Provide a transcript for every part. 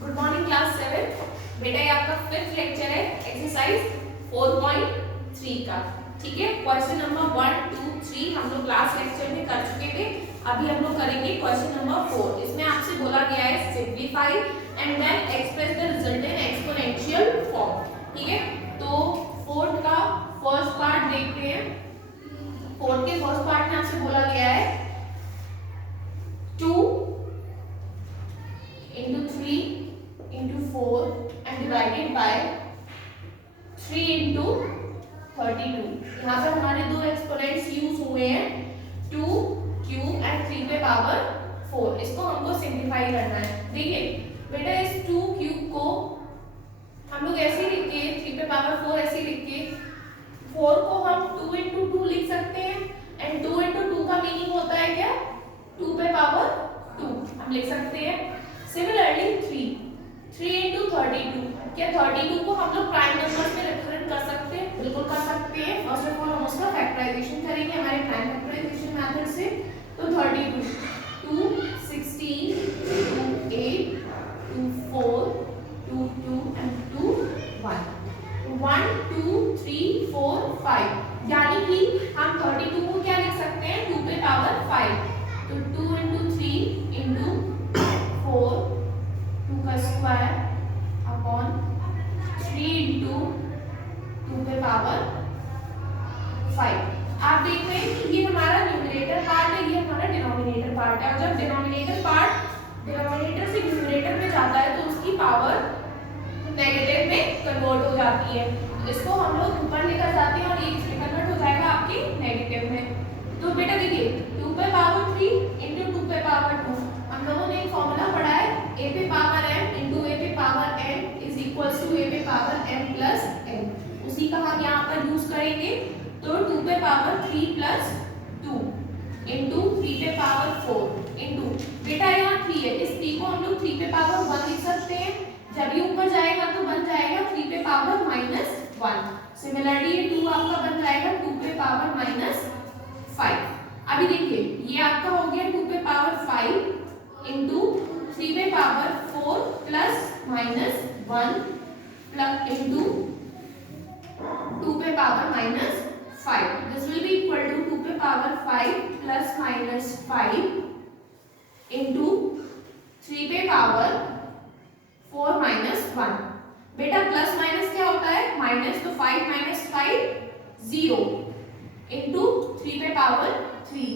Good morning class 7। बेटा ये आपका फिफ्थ लेक्चर है एक्सरसाइज 4.3 का। ठीक है, क्वेश्चन नंबर 1, 2, 3 हम लोग लास्ट लेक्चर में कर चुके थे। अभी हम लोग करेंगे क्वेश्चन नंबर 4। इसमें आपसे बोला गया है simplify and then express the result in exponential form. ठीक है, तो फोर्थ का फर्स्ट पार्ट देखते हैं। फोर्थ के फर्स्ट पार्ट में आपसे बोला गया है 2 into 3 into 4 and divided by 3 into 32। यहाँ पर हमारे दो एक्सपोनेंट्स यूज हुए हैं 2 क्यूब एंड 3 पे पावर 4। इसको हमको सिंप्लीफाई करना है। देखिए बेटा इस 2 क्यूब को हम लोग ऐसे लिख के 3 पे पावर 4 ऐसे लिख के 4 को हम 2 into 2 लिख सकते हैं एंड 2 into 2 का मीनिंग होता है क्या 2 पे पावर 2 हम लिख सकते हैं। सिमिलरली 3 into 32, क्या 32 को हम लोग प्राइम नंबर्स में रिप्रेजेंट कर सकते हैं? बिल्कुल कर सकते हैं। फर्स्ट ऑफ ऑल हम उसका फैक्टराइजेशन करेंगे हमारे प्राइम फैक्टराइजेशन मेथड से। तो 32 2 16 2 8 2 4 2 2 and 2 1 1 2 3 4 5, यानी कि हम 32 को क्या लिख सकते हैं 2 पे पावर 5। तो 2 into 3 into 4 2 का स्क्वायर अपॉन 3 into 2 पे पावर 5। आप देख रहे हैं कि ये हमारा न्यूमरेटर पार्ट है, ये हमारा डिनोमिनेटर पार्ट है। और जब डिनोमिनेटर पार्ट डिनोमिनेटर से न्यूमरेटर में जाता है तो उसकी पावर नेगेटिव में कन्वर्ट हो जाती है। इसको हम लोग ऊपर लेकर जाते हैं और ये इसमें कन्वर्ट हो जाएगा आपके नेगेटिव में। तो बेटा देखिए 2 पे पावर 3 into 2 पे पावर 2, हम लोगों ने एक फॉर्मूला पढ़ा है a पे पावर m into a पे power n is equals to a पे पावर m प्लस n। उसी का हम यहाँ पर यूज करेंगे। तो 2 पे पावर 3 प्लस 2 into 3 पे पावर 4 into, बेटा यहाँ 3 है, इस 3 को हम लोग 3 पे पावर 1 लिख सकते हैं। जब ये ऊपर जाएगा तो बन जाएगा 3 पे पावर माइनस 1। सिमिलरली ये 2 आपका बन जाएगा 2 पे पावर माइनस 5। अभी देखिए ये आपका हो गया 2 पे पावर 5 इंटू 3 पे power 4 plus minus 1 plus into 2 पे power minus 5। This will be equal to 2 पे पावर 5 प्लस माइनस 5 इंटू 3 पे पावर 4 माइनस 1। बेटा प्लस माइनस क्या होता है माइनस, तो 5 माइनस 5 0 इंटू 3 पे पावर 3।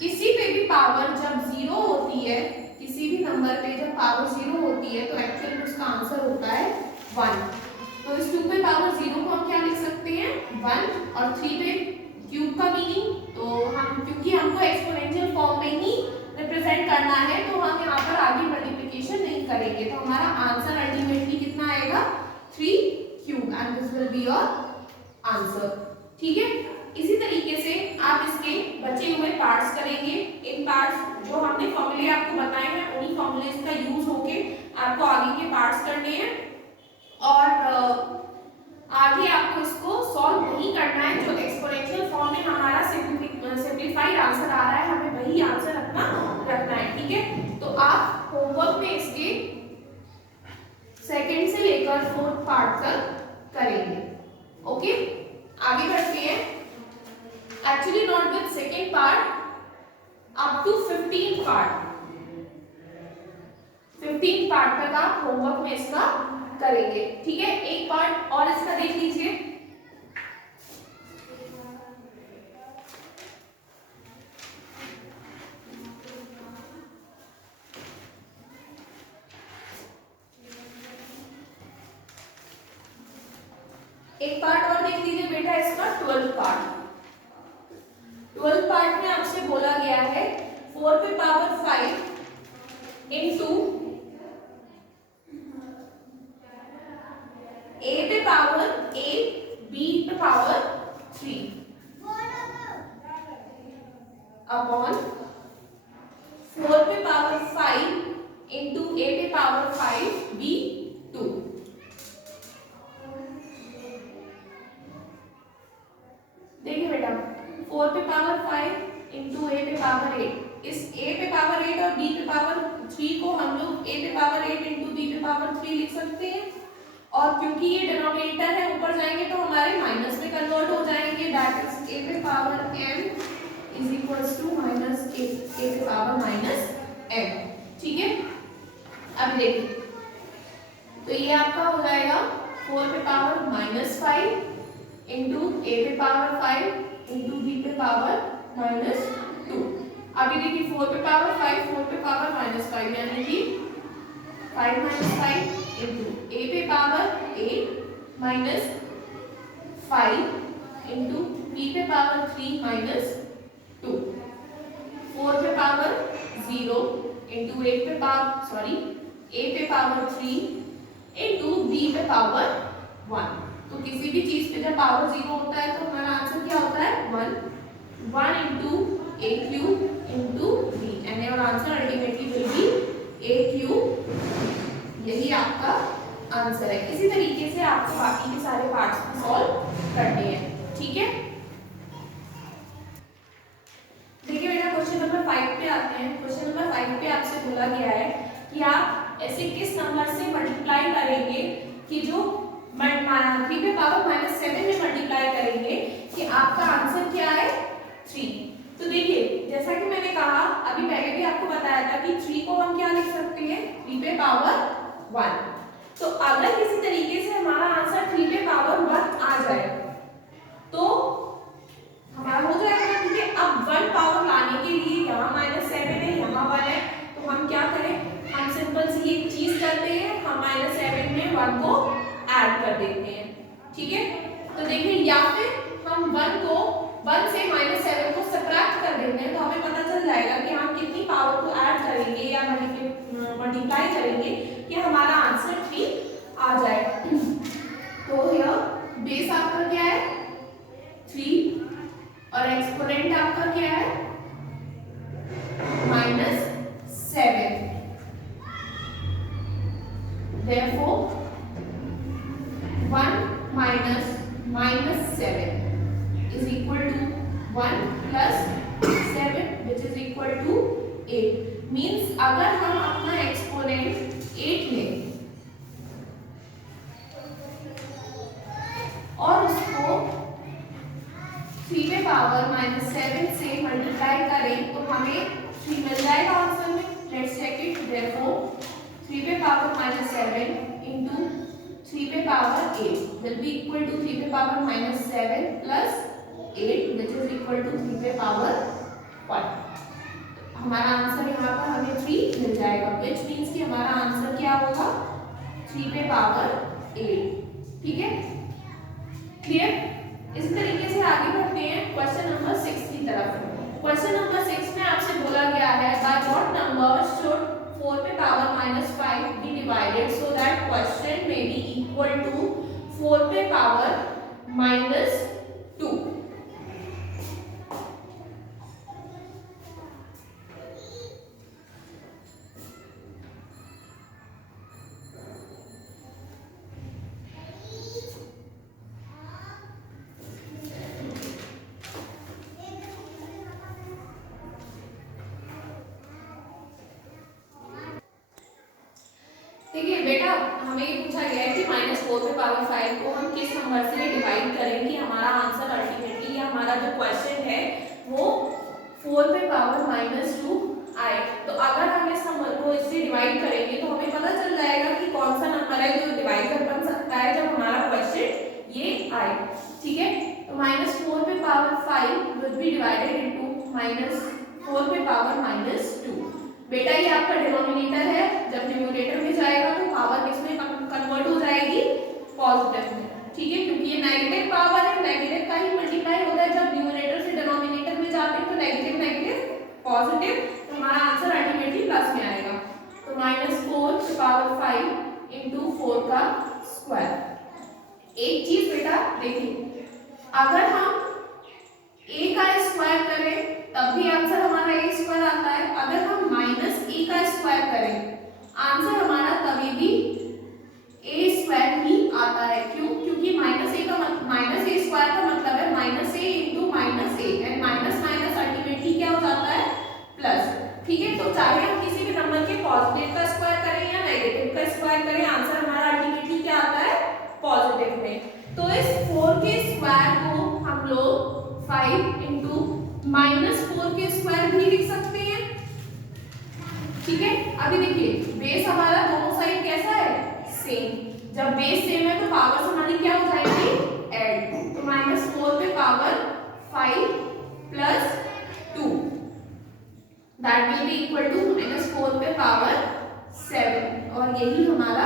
किसी पे भी पावर जब 0 होती है, किसी भी नंबर पे जब पावर 0 होती है तो एक्चुअली में उसका आंसर होता है 1। तो इस 2 पे पावर 0 को हम क्या लिख सकते हैं 1, और 3 पे क्यूब का मीनिंग, तो हम क्योंकि हमको एक्सपोनेंशियल फॉर्म में ही रिप्रेजेंट करना है तो हम यहाँ पर आगे मल्टीप्लिकेशन नहीं करेंगे। तो हमारा आंसर अल्टीमेटली कितना आएगा 3 cube and this will be your answer. ठीक है, इसी तरीके से आप इसके बचे हुए पार्ट्स करेंगे। इन पार्ट्स जो हमने फॉर्मूले आपको बताए हैं उन्हीं फॉर्मूलेज का यूज होके आपको आगे के पार्ट्स करने हैं और आगे आपको इसको सॉल्व नहीं करना है। जो एक्सपोनेंशियल फॉर्म में हमारा सिंप्लीफाइड आंसर आ रहा है हमें वही आंसर अपना रखना है। ठीक है, तो आप होमवर्क में इसके सेकंड से लेकर फोर्थ पार्ट तक करेंगे। ओके, आगे बढ़ते हैं। Actually not with second part up to 15 part, 15 part तक आप होमवर्क में इसका करेंगे। ठीक है, एक पार्ट और इसका देख लीजिए। एक पार्ट और देख लीजिए बेटा इसका 12 पार्ट। 12 पार्ट में आपसे बोला गया है 4 पे पावर 5 इंटू a पे पावर 8 b पे पावर 3 अपॉन 4 पे पावर 5 इंटू a पे पावर 5 b 2। देखिए बेटा 4 पे पावर 5 इंटू a पे पावर 8, इस a पे पावर 8 और b पे पावर 3 को हम लोग पे पावर 3 लिख सकते हैं, और क्योंकि ये डिनोमिनेटर है ऊपर जाएंगे तो हमारे माइनस में कन्वर्ट हो जाएंगे, दैट इज a पे power m is equals to minus a पे पावर माइनस m। ठीक है, अब देखिए तो ये आपका हो जाएगा 4 पे पावर माइनस 5 इंटू a पे पावर 5 इंटू b पे पावर माइनस 2। अभी देखिए 4 पे पावर 5 4 पे पावर माइनस 5 यानी कि 5 माइनस 5 इंटू a पे पावर 8 माइनस 5 इंटू b पे पावर 3 माइनस 2। 4 पे पावर 0 इंटू a पे पावर 3 इंटू b पे पावर 1। तो किसी भी चीज पे जब पावर 0 होता है तो हमारा आंसर क्या होता है 1 1 into a cube into b, and your answer ultimately will be a cube. यही आपका आंसर है। इसी तरीके से आपको बाकी के सारे पार्ट्स को सॉल्व करने हैं। ठीक है, देखिए बेटा क्वेश्चन नंबर 5 पे आते हैं। क्वेश्चन नंबर 5 पे आपसे बोला गया है कि आप ऐसे किस नंबर से मल्टीप्लाई करेंगे कि जो 3 पे पावर माइनस 7 में मल्टीप्लाई करेंगे कि आपका आंसर क्या है 3। तो देखिए जैसा कि मैंने कहा अभी पहले भी आपको बताया था कि 3 को हम क्या लिख सकते हैं 3 पे पावर 1। तो अगर किसी तरीके से हमारा आंसर 3 पे पावर 1 आ जाए तो हमारा हो जाएगा, क्योंकि अब 1 पावर लाने के लिए यहाँ -7 है यहाँ 1 है, तो हम क्या करें, हम सिंपल सी एक चीज करते हैं, हम -7 में 1 को ऐड कर देते हैं। ठीक है, तो देखिए या फिर हम 1 से -7 को सब्ट्रैक्ट कर देते हैं तो हमें पता चल जाएगा कि हम कितनी पावर को ऐड करेंगे या मल्टीप्लाई करेंगे कि हमारा आंसर 3 आ जाए। तो यह बेस आपका क्या है 3 और एक्सपोनेंट आपका क्या है -7। Therefore 1 minus -7 is equal to 1 plus 7 which is equal to 8। Means अगर हम अपना एक्सपोनेंट 8 लें और उसको 3 पे पावर -7 से मल्टीप्लाई करें तो हमें 3 मिल जाएगा आंसर में। Let's check it. देयरफॉर 3 पे पावर -7 इंटू 3 पे power 8 will be equal to 3 पे power -7 plus 8 which is equal to 3 पे पावर 1। हमारा आंसर यहाँ पर हमें 3 मिल जाएगा, विच मीन्स कि हमारा आंसर क्या होगा 3 पे पावर 8। ठीक है, क्लियर। इस तरीके से आगे बढ़ते हैं क्वेश्चन नंबर 6 की तरफ। क्वेश्चन नंबर 6 में आपसे बोला गया है बाय व्हाट नंबर शुड 4 पे power -5 be divided so that question may be equal to 4 पे पावर -2। देखिए बेटा हमें ये पूछा गया है कि -4 पे पावर 5 को हम किस नंबर से डिवाइड करें कि हमारा आंसर अल्टीमेटली या हमारा जो क्वेश्चन है वो 4 पे पावर -2 आए। तो अगर हम इस नंबर को इससे डिवाइड करेंगे तो हमें पता चल जाएगा कि कौन सा नंबर है जो डिवाइडर बन सकता है जब हमारा क्वेश्चन ये आए। ठीक है, तो -4 पे power 5 will be divided into -4 पे पावर -2। बेटा ये आपका डिनोमिनेटर है, जब न्यूमरेटर में जाएगा तो पावर किसमें कन्वर्ट हो जाएगी पॉजिटिव में। ठीक है, क्योंकि ये नेगेटिव पावर है, नेगेटिव का ही मल्टीप्लाई होता है, जब न्यूमरेटर से डिनोमिनेटर में जाते हैं तो नेगेटिव नेगेटिव पॉजिटिव, तो हमारा आंसर अल्टीमेटली प्लस में आएगा। तो -4 पे पावर 5 इंटू 4 का स्क्वायर। एक चीज बेटा देखिए, अगर हम a का स्क्वायर करें तब भी आंसर हमारा a स्क्वायर आता है, अगर हम -a का स्क्वायर करें आंसर हमारा तभी भी a स्क्वायर ही आता है। क्यों? क्योंकि -a स्क्वायर का मतलब है -a into -a, and minus ultimately क्या हो जाता है प्लस। ठीक है, तो चाहे हम किसी भी नंबर के पॉजिटिव का स्क्वायर करें या नेगेटिव का स्क्वायर स्क्वायर करें आंसर हमारा अल्टीमेटली क्या आता है, पॉजिटिव में। तो इस 4 के स्क्वायर को हम लोग 5 इंटू -4 के स्क्वायर भी लिख सकते हैं। ठीक है, अभी देखिए बेस हमारा दोनों साइड कैसा है, सेम। जब बेस सेम है तो पावर्स हमारी क्या हो जाएगी, ऐड। तो -4 पे power 5 plus 2 that will be equal to -4 पे पावर 7 और यही हमारा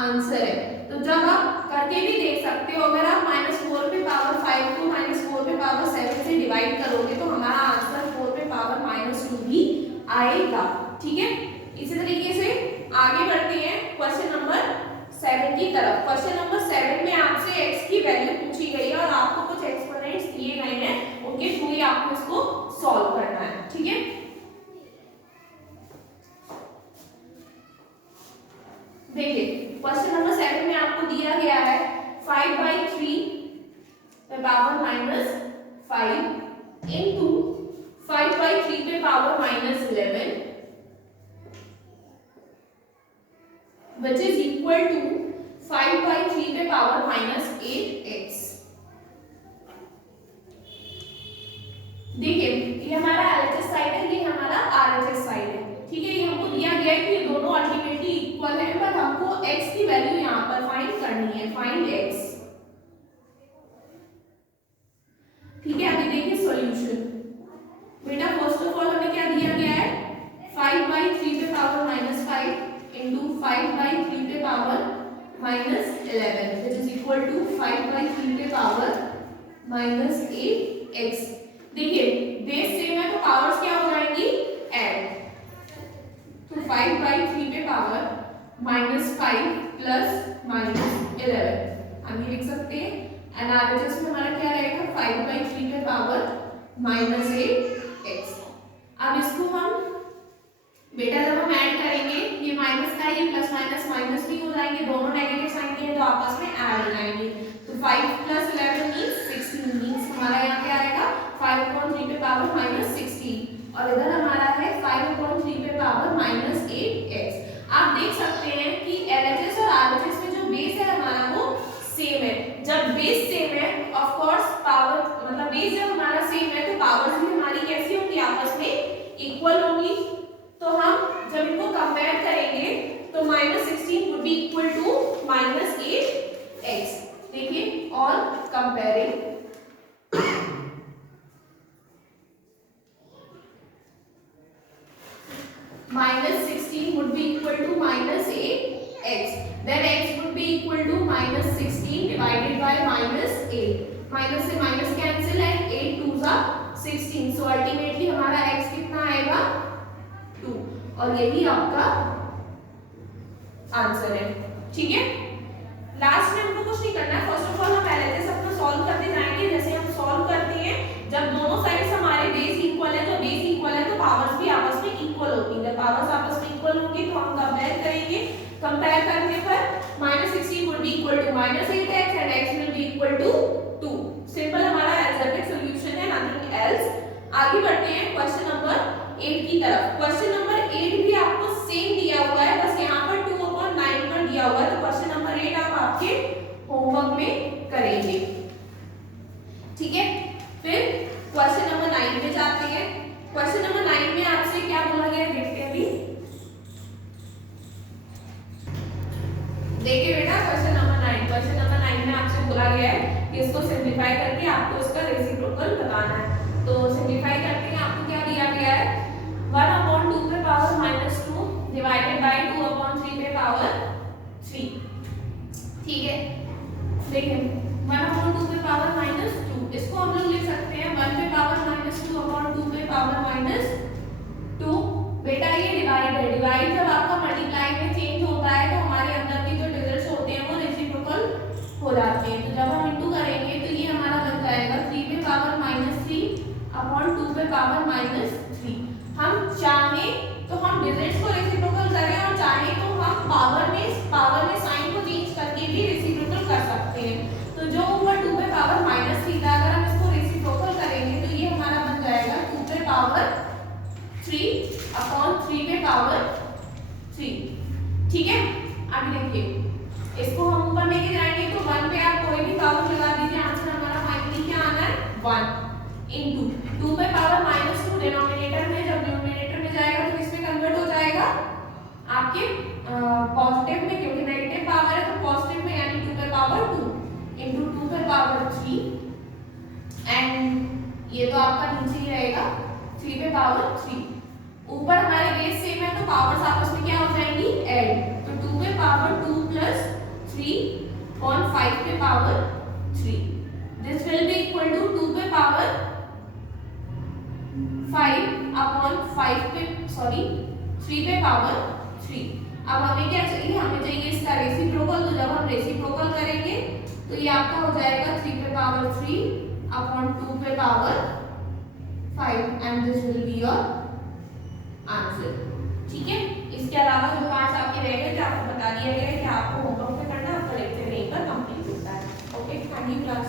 आंसर है। तो जब आप करके भी देख सकते हो, अगर आप -4 पे पावर 5 को -4 पे पावर 7 से डिवाइड करोगे तो हमारा आंसर 4 पे पावर -2 भी आएगा। ठीक है, इसी तरीके से आगे बढ़ते हैं क्वेश्चन नंबर 7 की तरफ। क्वेश्चन नंबर 7 में आपसे x की वैल्यू पूछी गई है और आपको कुछ एक्सपोनेंट्स दिए गए हैं, उनके थ्रू ही आपको इसको सॉल्व करना है। ठीक है, देखिए क्वेश्चन नंबर 7 में आपको दिया गया है 5/3 पे पावर -5 इनटू 5/3 पे power -11 which is equal to 5/3 पे पावर -8x। देखिए ये हमारा LHS साइड है, ये हमारा RHS साइड है। ठीक है, ये हमको दिया गया है कि ये दोनों अल्टीमेटली इक्वल है, पर हमको x की वैल्यू यहाँ पर फाइंड करनी है, फाइंड x। ठीक है, अभी देखिए सॉल्यूशन। बेटा फर्स्ट ऑफ ऑल हमें क्या दिया गया है, 5/3 पे पावर -5 इंटू 5/3 पे power -11 which is equal to 5/3 पे पावर -8x। देखिए बेस सेम है तो पावर्स क्या हो जाएंगी, ऐड। तो 5/3 पे पावर -5 प्लस -11 हम ये लिख सकते हैं। एंड RHS में हमारा क्या रहेगा, 5/3 पे पावर -8x। अब इसको हम बेटा जब हम ऐड करेंगे, ये माइनस का ये प्लस माइनस माइनस भी हो जाएंगे, दोनों नेगेटिव साइन के हैं तो आपस में ऐड हो जाएंगे। तो 5 + 11 मींस 16 मींस हमारा यहाँ क्या आएगा, 5/3 पे पावर -16 और इधर हमारा है 5/3 पे पावर -8x। आप देख सकते हैं कि LHS और RHS में जो बेस है हमारा वो सेम है। जब बेस सेम है ऑफ कोर्स पावर मतलब बेस जब हमारा सेम है तो पावर्स भी हमारी कैसी होंगी, आपस में इक्वल होंगी। तो हम जब इनको कंपेयर करेंगे तो -16 would be equal to -8x। देखिए और comparing -16 would be equal to -8x, then x would be equal to -16 divided by -8। Minus से minus cancel and 8 2s are 16, so ultimately हमारा x कितना आएगा, 2 और यही आपका आंसर है। ठीक है, लास्ट में हमको कुछ नहीं करना है। फर्स्ट ऑफ ऑल हम LHS अपना सॉल्व करते जाएंगे। जैसे हम सॉल्व करते हैं, जब दोनों साइड्स हमारे बेस इक्वल है, तो बेस इक्वल है तो पावर्स भी आपस में इक्वल होती है। जब पावर्स आपस में इक्वल होंगी तो हम कंपेयर करेंगे। कंपेयर करने पर -16 would be equal to -8x and x will be equal to 2। Simple हमारा एल्जेब्रिक सॉल्यूशन है, नथिंग एल्स। आगे बढ़ते हैं क्वेश्चन नंबर 8 की तरफ। क्वेश्चन नंबर 8 भी आपको सेम दिया हुआ है, बस यहाँ पर 2/9 पर दिया हुआ है। तो क्वेश्चन नंबर 8 आप आपके होमवर्क में करेंगे। ठीक है, फिर क्वेश्चन नंबर 9 पे जाते हैं। क्वेश्चन नंबर 9 में आपसे क्या बोला गया है, देखते हैं। अभी देखिए बेटा क्वेश्चन नंबर 9 में आपसे बोला गया है कि इसको सिंप्लीफाई करके आपको इसका रेसिप्रोकल बताना है। तो सिंप्लीफाई करते हैं, आपको क्या दिया गया है, 1/2 पे पावर -2 डिवाइडेड बाय 2/3 पे पावर 3। ठीक है, देखिए 1/2 पे पावर -2, इसको हम लोग लिख सकते हैं 1 पे पावर -2/2 पे पावर -2। बेटा ये डिवाइड है, डिवाइड जब आपका मल्टीप्लाई में चेंज होता है तो हमारे अंदर के जो डिजिट्स होते हैं वो रेसिप्रोकल हो जाते हैं। तो जब हम इंटू करेंगे तो ये हमारा बन जाएगा 3 पे पावर -3/2 पे पावर -3। हम चाहे तो हम डिजिट्स को रेसिप्रोकल करें और चाहे तो हम पावर में साइन को चेंज करके भी रेसिप्रोकल कर सकते हैं। तो जो ऊपर 2 पे पावर -3 था, अगर हम इसको रेसिप्रोकल करेंगे तो ये हमारा बन जाएगा 2 पे पावर 3/3 पे पावर 3। ठीक है, आगे भी देखिए इसको हम ऊपर लेके जाएंगे तो 1 पे आप कोई भी पावर लगा दीजिए, आंसर हमारा फाइनली क्या आना है 1 इंटू 2 पे पावर -2 डिनोमिनेटर में, जब न्यूमरेटर में जाएगा तो किसमें कन्वर्ट हो जाएगा आपके पॉजिटिव में, क्योंकि नेगेटिव पावर है तो पॉजिटिव में, यानी 2 पे पावर 2 इंटू 2 पे पावर 3 एंड ये तो आपका नीचे ही रहेगा 3 पे पावर 3। ऊपर हमारे बेस सेम है तो पावर्स आपस में क्या हो जाएंगी ऐड, तो 2 पे पावर 2 प्लस 3 ऑन 5 पे power 3, this will be equal to 2 पे पावर 5 अपॉन 5 पे 3 पे पावर 3। अब हमें क्या चाहिए, हमें चाहिए इसका रेसिप्रोकल, तो जब हम रेसिप्रोकल करेंगे तो ये आपका हो जाएगा 3 पे पावर 3 अपॉन 2 पे power 5 and this will be your answer. ठीक है, इसके अलावा जो पार्ट्स आपके रह गए थे आपको बता दिया गया है कि आपको होमवर्क पे करना, आपका लेक्चर यहीं पर कंप्लीट होता है। Okay, thank you class.